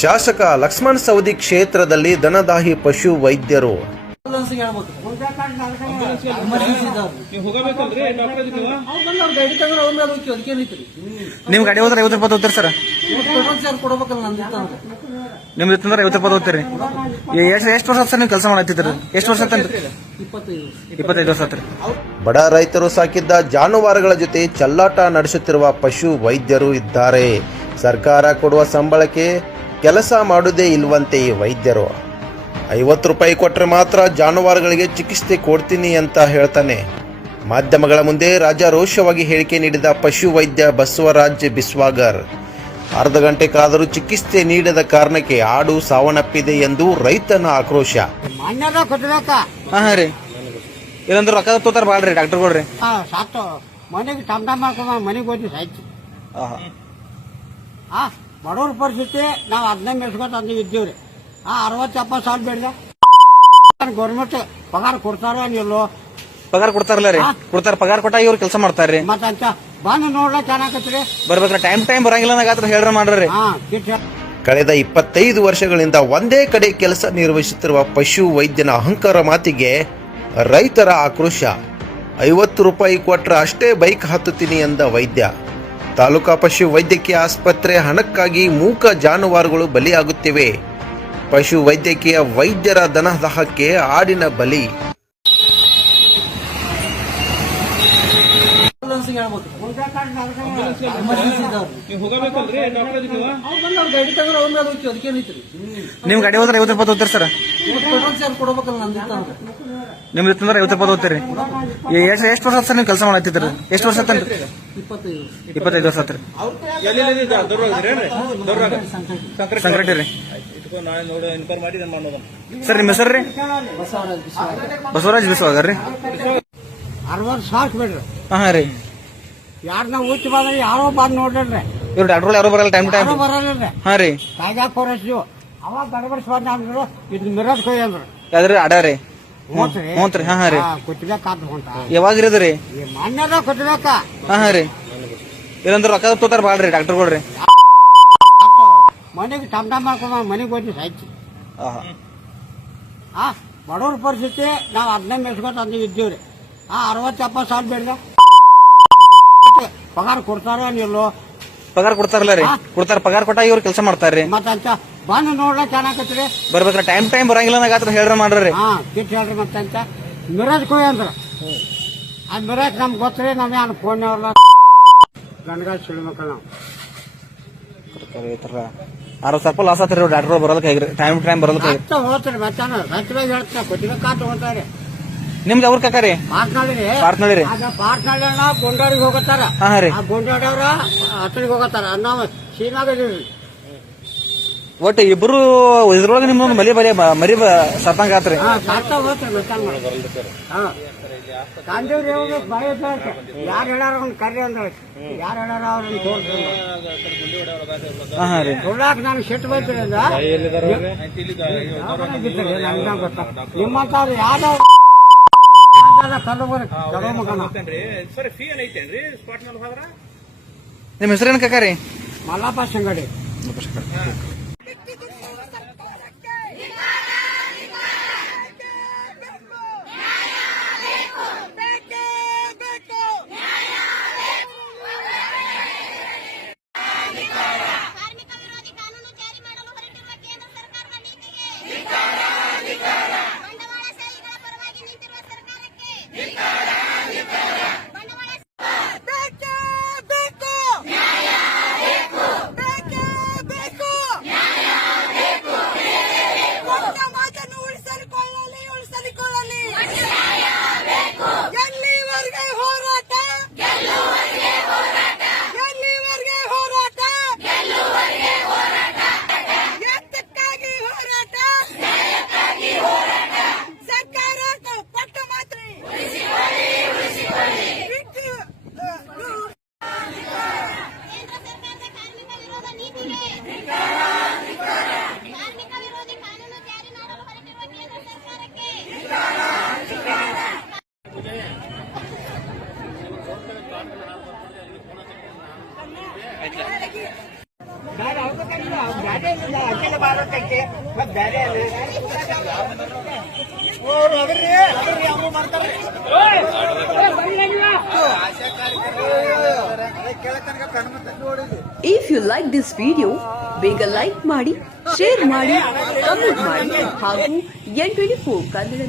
ಶಾಸಕ ಲಕ್ಷ್ಮಣ್ ಸವದಿ ಕ್ಷೇತ್ರದಲ್ಲಿ ದನದಾಹಿ ಪಶು ವೈದ್ಯರು. ನಿಮ್ ಗಾಡಿ ಹೋದ್ರೆ ಐವತ್ತು ರೂಪಾಯಿ ಹೋಗ್ತಾರೆ ಸರ್? ನಿಮ್ದು ಇತ್ತಂದ್ರೆ ಐವತ್ತು ರೂಪಾಯಿ ತಗೋತೀರಿ. ಎಷ್ಟು ಎಷ್ಟು ವರ್ಷ ಸರ್ ನೀವು ಕೆಲಸ ಮಾಡತ್ತಿದ್ರಿ ಎಷ್ಟು ವರ್ಷ ಇಪ್ಪತ್ತೈದು ವರ್ಷ ಆತ್ರಿ ಬಡ ರೈತರು ಸಾಕಿದ್ದ ಜಾನುವಾರುಗಳ ಜೊತೆ ಚಲ್ಲಾಟ ನಡೆಸುತ್ತಿರುವ ಪಶು ವೈದ್ಯರು ಇದ್ದಾರೆ. ಸರ್ಕಾರ ಕೊಡುವ ಸಂಬಳಕ್ಕೆ ಕೆಲಸ ಮಾಡುವುದೇ ಇಲ್ವಂತೆ ಈ ವೈದ್ಯರು. ಐವತ್ತು ರೂಪಾಯಿ ಕೊಟ್ಟರೆ ಮಾತ್ರ ಜಾನುವಾರುಗಳಿಗೆ ಚಿಕಿತ್ಸೆ ಕೊಡ್ತೀನಿ ಅಂತ ಹೇಳ್ತಾನೆ. ಮಾಧ್ಯಮಗಳ ಮುಂದೆ ರಾಜಾರೋಷವಾಗಿ ಹೇಳಿಕೆ ನೀಡಿದ ಪಶು ವೈದ್ಯ ಬಸವರಾಜ್ ಬಿಸ್ವಾಗರ್. ಅರ್ಧ ಗಂಟೆ ಕಾದರೂ ಚಿಕಿತ್ಸೆ ನೀಡದ ಕಾರಣಕ್ಕೆ ಆಡು ಸಾವನ್ನಪ್ಪಿದೆ ಎಂದು ರೈತನ ಆಕ್ರೋಶ. ಮಣ್ಣದ ಕೊಟ್ಬೇಕ ಹಾ ಹಾ ರೀ. ಇಲ್ಲಂದ್ರೆ ರೊಕ್ಕ ತೋತಾರ ಬಾಳ್ರಿ ಡಾಕ್ಟರ್ ಕೊಡ್ರಿ. ಮನೆಗೆ ಟಮ್ ಟಮ್ ಮಾಡ್ಕೊಂಡ ಮನೆಗೆ ಹೋಗಿ ಸಾಯ್ತು. ಹಾ ಬಡವ್ರ ಪರಿಸ್ಥಿತಿ ನಾವು ಹದಿನೈದು ಮೆಸ್ಕೊತ ಅದನ್ನ ಇದ್ದೀವ್ರಿ. ಆ ಅರವತ್ತು ಎಪ್ಪತ್ತು ಸಾವಿರ ಬೇಡ್ದ? ಗೌರ್ಮೆಂಟ್ ಪಗಾರ ಕೊಡ್ತಾರ ನಿಲ್ಲೋ ಪಗಾರ ಕೊಡ್ತಾರಲ್ಲ ರೀ? ಕೊಡ್ತಾರ ಪಗಾರ ಕೊಟ್ಟಾಗ ಇವ್ರು ಕೆಲಸ ಮಾಡ್ತಾರ್ರಿ. ಮತ್ತಂತ ಬಂದು ನೋಡ್ಲಕ್ ಚೆನ್ನಾಗತ್ರಿ. ಬರ್ಬೇಕ್ರ ಟೈಮ್ ಟೈಮ್ ಬರಂಗಿಲ್ಲ ಅನ್ನಗಾತ್ರ ಹೇಳ್ರ ಮಾಡ್ರಿ ಹಾ ಕಳೆದ ಇಪ್ಪತ್ತೈದು ವರ್ಷಗಳಿಂದ ಒಂದೇ ಕಡೆ ಕೆಲಸ ನಿರ್ವಹಿಸುತ್ತಿರುವ ಪಶು ವೈದ್ಯನ ಅಹಂಕಾರ ಮಾತಿಗೆ ರೈತರ ಆಕ್ರೋಶ. ಐವತ್ತು ರೂಪಾಯಿ ಕೊಟ್ರೆ ಅಷ್ಟೇ ಬೈಕ್ ಹತ್ತುತ್ತೀನಿ ಎಂದ ವೈದ್ಯ. ತಾಲೂಕಾ ಪಶು ವೈದ್ಯಕೀಯ ಆಸ್ಪತ್ರೆ ಹಣಕ್ಕಾಗಿ ಮೂಕ ಜಾನುವಾರುಗಳು ಬಲಿಯಾಗುತ್ತಿವೆ. ಪಶು ವೈದ್ಯಕೀಯ ವೈದ್ಯರ ದನದಾಹಕ್ಕೆ ಆಡಿನ ಬಲಿ ಆಂಬುಲೆನ್ಸ್ಗೆ ಹೇಳ್ಬೇಕು ಎಮರ್ಜೆನ್ಸಿ ಇದಾವ್ರು ಅವ್ರು ಬಂದು ಅವ್ರ ಗಾಡಿ ತಗೊಂಡು ಅವ್ರ ಮೇಲೆ ಹೋಗ್ತೀವಿ ಅದಕ್ಕೇನೈತ್ರಿ ನಿಮ್ ಗಾಡಿ ಹೋದ್ರೆ ಐವತ್ತು ರೂಪಾಯಿ ಓದ್ತಾರೆ ಸರ್? ಅಂದ್ರೆ ನಿಮ್ದು ಇತ್ತಂದ್ರೆ ಐವತ್ತು ರೂಪಾಯಿ ಓದ್ತಾರೆ. ಎಷ್ಟು ಎಷ್ಟು ವರ್ಷ ನೀವು ಕೆಲಸ ಮಾಡತ್ತಿದ್ರಿ ಎಷ್ಟು ವರ್ಷ ಆತಂತ ಇಪ್ಪತ್ತೈದು ವರ್ಷ ಆತ್ರಿ ಸಂಕ್ರಾಂತಿ ಸರ್, ನಿಮ್ಮ ಹೆಸರು ರೀ? ಬಸವರಾಜ್ ಬಿಸ್ವಾಗ್ ಬಸವರಾಜ್ ಬಿಸ್ವಾಗರ್ ರೀ? ಅರವತ್ತು ಸಾಕು ಬೇಡ್ರಿ. ಹಾ ರೀ. ಯಾರನ್ನ ಊಟ ಬಂದ್ರೆ ಯಾರೋ ಬಂದು ನೋಡ್ರಿ. ಇವ್ರು ಡಾಕ್ಟರ್ ಯಾರು ಬರಲ್ಲ ಟೈಮ್ ಟೈಮ್ ಯಾರೋ ಬರಲ್ರಿ ಹಾಂ ರೀ. ಅವಾಗ ಗಡಬಡಿಸಿ ಬಂದ ಅಂದ್ರು ಇದು ಮಿರದ್ ಕೊಯ್ ಅಂದ್ರು. ಯಾವ್ದ್ರಿ? ಅಡ ರೀ. ಹಾ ಹಾ ರೀ. ಯಾವಾಗ ಹಾಂ ಹಾ ರೀ. ಇಲ್ಲಂದ್ರೆ ರೊಕ್ಕ ತೋತಾರ ಬಾಳ್ರಿ ಮನೆಗೆ ಟಮ್ ಟಮ್ ಮಾಡ್ಕೊಂಡ ಮನೆಗೆ ಹೋಗಿ ಸಾಯ್ತಿ. ಹಾ ಬಡವ್ರ ಪರಿಸ್ಥಿತಿ ನಾವು ಹದಿನೈದು ಮೆಸ್ಕೊತ ಇದ್ದೀವಿ ಇದ್ದೀವ್ರಿ. ಆ ಅರವತ್ತು ಎಪ್ಪತ್ತು ಸಾವಿರ ಬೇಡ್ದ? ಪಗಾರ ಕೊಡ್ತಾರ ನಿಲ್ಲೋ ಪಗಾರ ಕೊಡ್ತಾರಲ್ಲ ರೀ? ಕೊಡ್ತಾರ ಪಗಾರ ಕೊಟ್ಟಾಗ ಇವ್ರು ಕೆಲಸ ಮಾಡ್ತಾರ್ರಿ. ಮತ್ತಂತ ಬಂದು ನೋಡ್ಲಾ ಚೆನ್ನಾಗತ್ರಿ ಬರ್ಬೇಕ್ರ ಟೈಮ್ ಟೈಮ್ ಬರಂಗಿಲ್ಲ ನಾಗಾತ್ರ ಹೇಳ್ರ ಮಾಡ್ರಿ ಹಾ ಕಿಟ್ ಹೇಳ್ರಿ ಮತ್ತಂತ ಮಿರಾಜ್ ಕೊಯ್ ಅಂದ್ರ. ಆ ಮಿರಾಜ್ ನಮ್ಗೆ ಗೊತ್ತ್ರಿ ನಮ್ಗೆ ಅವ್ನು ಫೋನ್ ಅವ್ರಲ್ಲ. ಗಂಡಗ ಸಿಳ್ಬೇಕಲ್ಲ ನಾವು. ಅರವತ್ತು ರೂಪಾಯಿ ಲಾಸ್ ಆತ್ರಿ ಡಾಕ್ಟರ್ ಬರೋದಕ್ಕೆ ಟೈಮ್ ಟೈಮ್ ಬರೋದಕ್ಕೆ ಮತ್ತೆ ಹೋಗ್ತಾರೆ ಮತ್ತೆ ರೈತರಾಗ ಹೇಳ್ತಾನೆ ಕೊಟ್ಟಿಬೇಕಾತ ಹೋಗ್ತಾರೆ ನಿಮ್ದು ಅವ್ರ ಕಕ್ಕ ರೀ ಪಾರ್ಟ್ನಳ್ಳಿ ರೀ ಪಾರ್ಟ್ನಳ್ಳಿ ರೀ ಅದ ಪಾರ್ಟ್ನಳ್ಳಿ ಗೊಂಡಾರಿಗೆ ಹೋಗತ್ತಾರ. ಹಾ ರೀ. ಆ ಗೊಂಡಾಡವ್ರ ಹತ್ತರಿಗೆ ಹೋಗತ್ತಾರ. ನಾವು ಸೀನಾಗ ಇದೀವಿ. ಒಟ್ಟು ಇಬ್ರು ಇದ್ರೊಳಗೆ ನಿಮ್ದೊಂದು ಮಲಿ ಬಲಿ ಮರಿ ಸತ್ತಂಗ ಆತ್ರಿ. ಹಾ ಸಾಕ್ತಾ ಹೋಗ್ತಾರೆ ಗೊತ್ತಾಗ ಹಾ. ಕಾಂದೇವ್ರಿ ಹೋಗ್ಬೇಕು ಬಾಯಿ ಯಾರು ಹೇಳಾರ ಅವ್ನು ಕರ್ರಿ ಅಂದ್ರೆ ಯಾರು ಹೇಳಾರ ಅವ್ರನ್ನ ತೋರ್ಸಿ ಹಾ ಹಾ ರೀ. ನೋಡಾಕ ನಾನು ಗೊತ್ತ. ನಿಮ್ಮಂತವ್ರು ಫೀ ಬರ ಕಡೋ ಹೋದ್ರ? ನಿಮ್ಮ ಹೆಸರೇನು ಕಕ್ಕ ರೀ? ಮಲ್ಲಪ್ಪ ಸಂಗಡಿ ಕಾರ್ಮಿಕ ಅಖಿಲ you like this ಅದ್ರಿ if you like this video ಬೇಗ ಲೈಕ್ ಮಾಡಿ ಶೇರ್ ಮಾಡಿ ಕಮೆಂಟ್ ಮಾಡಿ ಹಾಗೂ ಎನ್ ಟ್ವೆಂಟಿ ಫೋರ್ ಕನ್ನಡ